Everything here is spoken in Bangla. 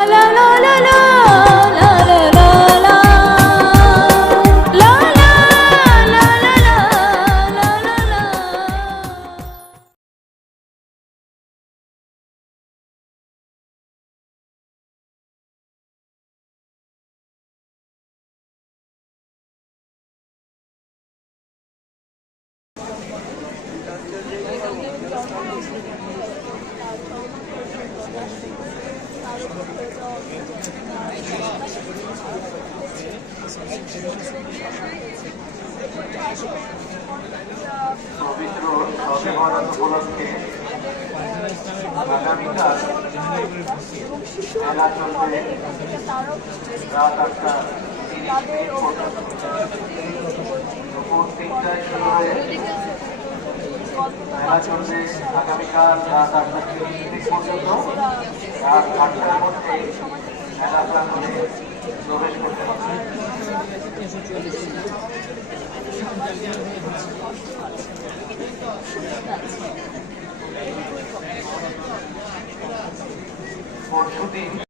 La la পবিত্র শবে বরাত উপলক্ষে আগামীকাল মেলা রাত আটটা। তিরিশ মিনিট পর্যন্ত দুপুর তিনটায় শুরু চলবে আগামীকাল রাত আটটা। পর্যন্ত রাত আটটার পরশুদিন